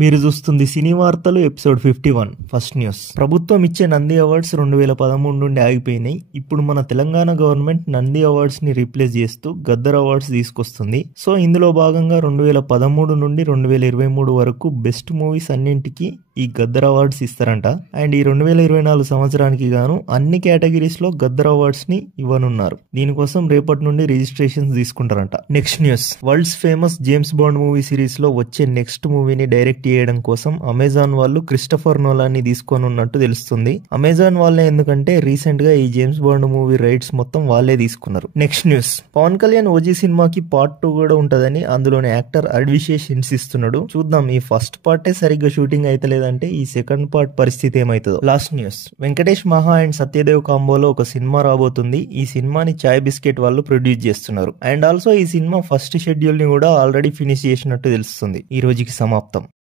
మీరు చూస్తుంది సినీ వార్తలు ఎపిసోడ్ 51. First news. ప్రభుత్వం ఇచ్చే నంది అవార్డ్స్ 2013 నుండి ఆగిపోయినాయి. ఇప్పుడు మన తెలంగాణ గవర్నమెంట్ నంది అవార్డ్స్ ని రీప్లేస్ చేస్తూ గద్దర్ అవార్డ్స్ తీసుకొస్తుంది. సో ఇందులో భాగంగా 2013 నుండి 2023 వరకు బెస్ట్ మూవీస్ అన్నింటికి ఈ గద్దర్ అవార్డ్స్ ఇస్తారంట. అండ్ ఈ 2024 సంవత్సరానికి గాను అన్ని కేటగిరీస్ లో గద్దర్ అవార్డ్స్ ని ఇవ్వనున్నారు. దీనికోసం రేపటి నుండి రిజిస్ట్రేషన్స్ తీసుకుంటారంట. Next news. World's famous James bond movie series లో వచ్చే నెక్స్ట్ మూవీని డైరెక్ట్ చేయడం కోసం అమెజాన్ వాళ్ళు క్రిస్టఫర్ నోలాన్ ని తీసుకోనున్నట్టు తెలుస్తుంది. అమెజాన్ వాళ్ళే, ఎందుకంటే రీసెంట్ గా ఈ జేమ్స్ బాండ్ మూవీ రైట్స్ మొత్తం వాళ్ళే తీసుకున్నారు. Next news. పవన్ కళ్యాణ్ ఓజీ సినిమాకి పార్ట్ 2 కూడా ఉంటదని అందులోని యాక్టర్ అడ్విశేష్ హింట్స్ ఇస్తున్నాడు. చూద్దాం, ఈ ఫస్ట్ పార్టే సరిగ్గా షూటింగ్ అయితే లేదంటే ఈ సెకండ్ పార్ట్ పరిస్థితి ఏమైతుందో. Last news. వెంకటేష్ మహా అండ్ సత్యదేవ్ కాంబోలో ఒక సినిమా రాబోతుంది. ఈ సినిమాని చాయ్ బిస్కెట్ వాళ్ళు ప్రొడ్యూస్ చేస్తున్నారు. అండ్ ఆల్సో ఈ సినిమా ఫస్ట్ షెడ్యూల్ ని కూడా ఆల్రెడీ ఫినిష్ చేసినట్టు తెలుస్తుంది. ఈ రోజుకి సమాప్తం.